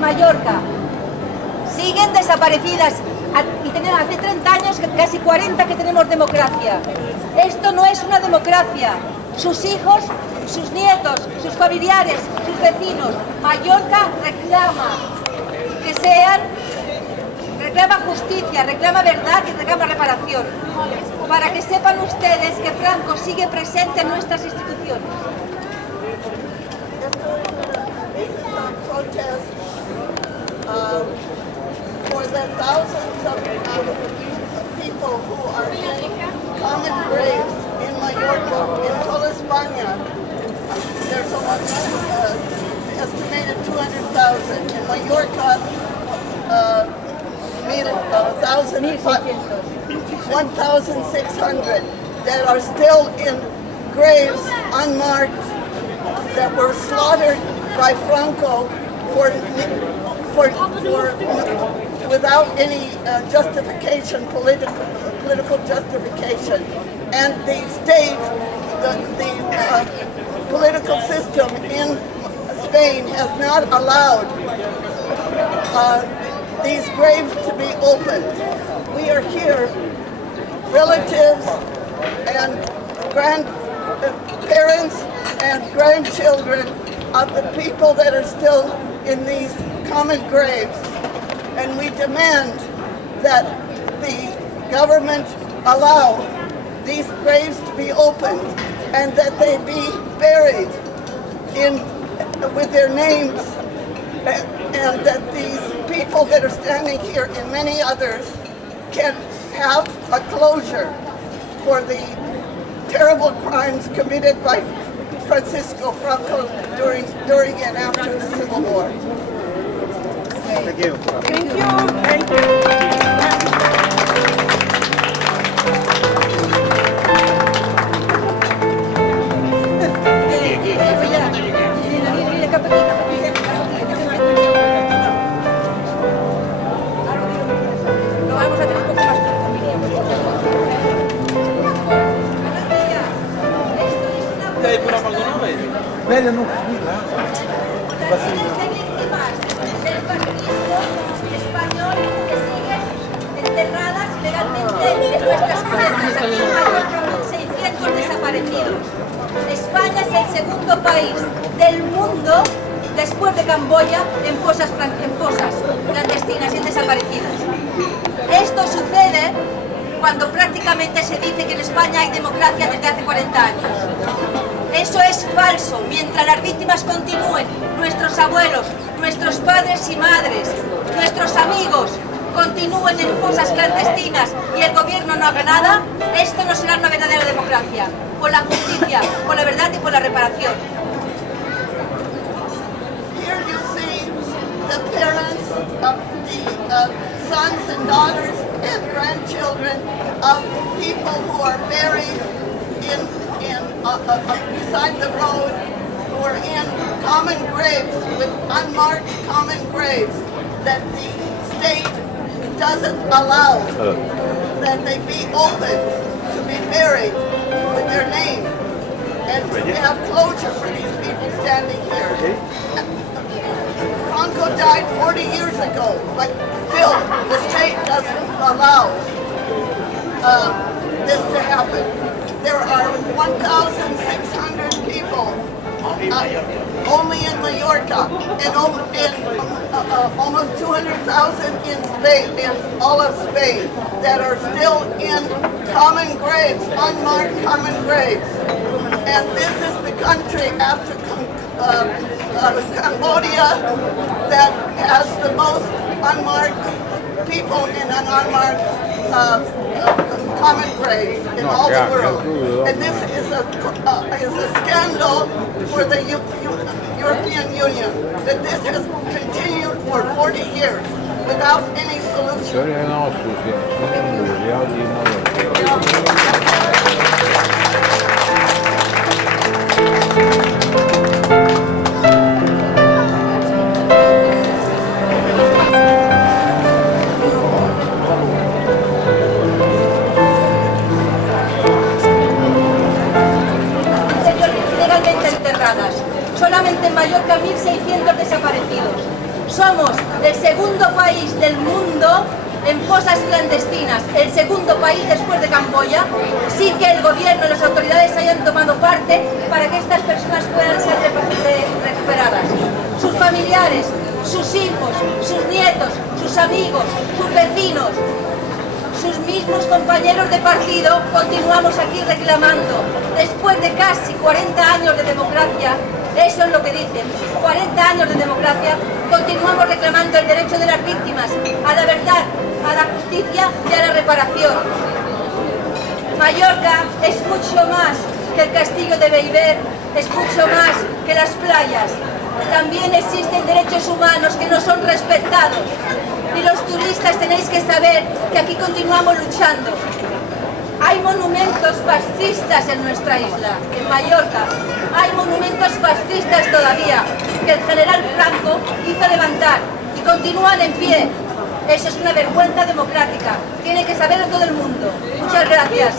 Mallorca siguen desaparecidas y tenemos hace 30 años, casi 40 que tenemos democracia. Esto no es una democracia. Sus hijos, sus nietos, sus familiares, sus vecinos, Mallorca reclama justicia, reclama verdad y reclama reparación. Para que sepan ustedes que Franco sigue presente en nuestras instituciones. For the thousands of people who are in common graves in Mallorca, in toda España, there's almost estimated 200,000. In Mallorca, 1,600 that are still in graves unmarked, that were slaughtered by Franco without any justification, political justification. And the state, the political system in Spain has not allowed these graves to be opened. We are here, relatives and grandparents and grandchildren of the people that are still in these common graves, and we demand that the government allow these graves to be opened and that they be buried with their names, and that these people that are standing here and many others can have a closure for the terrible crimes committed by Francisco Franco during and after the Civil War. Thank you. Thank you. Thank you. Velha, não fui lá. Español que siguen enterradas legalmente en nuestras cunetas. Aquí en Mallorca, 600 desaparecidos. España es el segundo país del mundo, después de Camboya, en fosas clandestinas y en desaparecidos. Esto sucede cuando prácticamente se dice que en España hay democracia desde hace 40 años. Eso es falso. Mientras las víctimas continúen, nuestros abuelos, nuestros padres y madres, nuestros amigos continúen en fosas clandestinas y el gobierno no haga nada, esto no será una verdadera democracia. Por la justicia, por la verdad y por la reparación. Here you see the parents of the sons and daughters and grandchildren of people who are buried beside the road, who are in common graves, with unmarked common graves, that the state doesn't allow that they be opened to be buried with their name and to have closure for these people standing here. Franco died 40 years ago, but still the state doesn't allow this to happen. There are 1,600 people only in Mallorca, and almost 200,000 in Spain, in all of Spain, that are still in common graves, unmarked common graves. And this is the country after Cambodia that has the most unmarked people in an unmarked common graves in all the world. And this is a scandal for the European Union, that this has continued for 40 years without any solution. Legalmente enterradas. Solamente en Mallorca 1.600 desaparecidos. Somos el segundo país del mundo en fosas clandestinas, el segundo país después de Camboya, sin que el gobierno y las autoridades hayan tomado parte para que estas personas puedan ser recuperadas. Sus familiares, sus hijos, sus nietos, sus amigos, sus vecinos, sus mismos compañeros de partido, continuamos aquí reclamando, después de casi 40 años de democracia, eso es lo que dicen, 40 años de democracia, continuamos reclamando el derecho de las víctimas a la verdad, a la justicia y a la reparación. Mallorca es mucho más que el castillo de Bellver, es mucho más que las playas. También existen derechos humanos que no son respetados. Y los turistas tenéis que saber que aquí continuamos luchando. Hay monumentos fascistas en nuestra isla, en Mallorca. Hay monumentos fascistas todavía, que el general Franco hizo levantar y continúan en pie. Eso es una vergüenza democrática. Tiene que saberlo todo el mundo. Muchas gracias.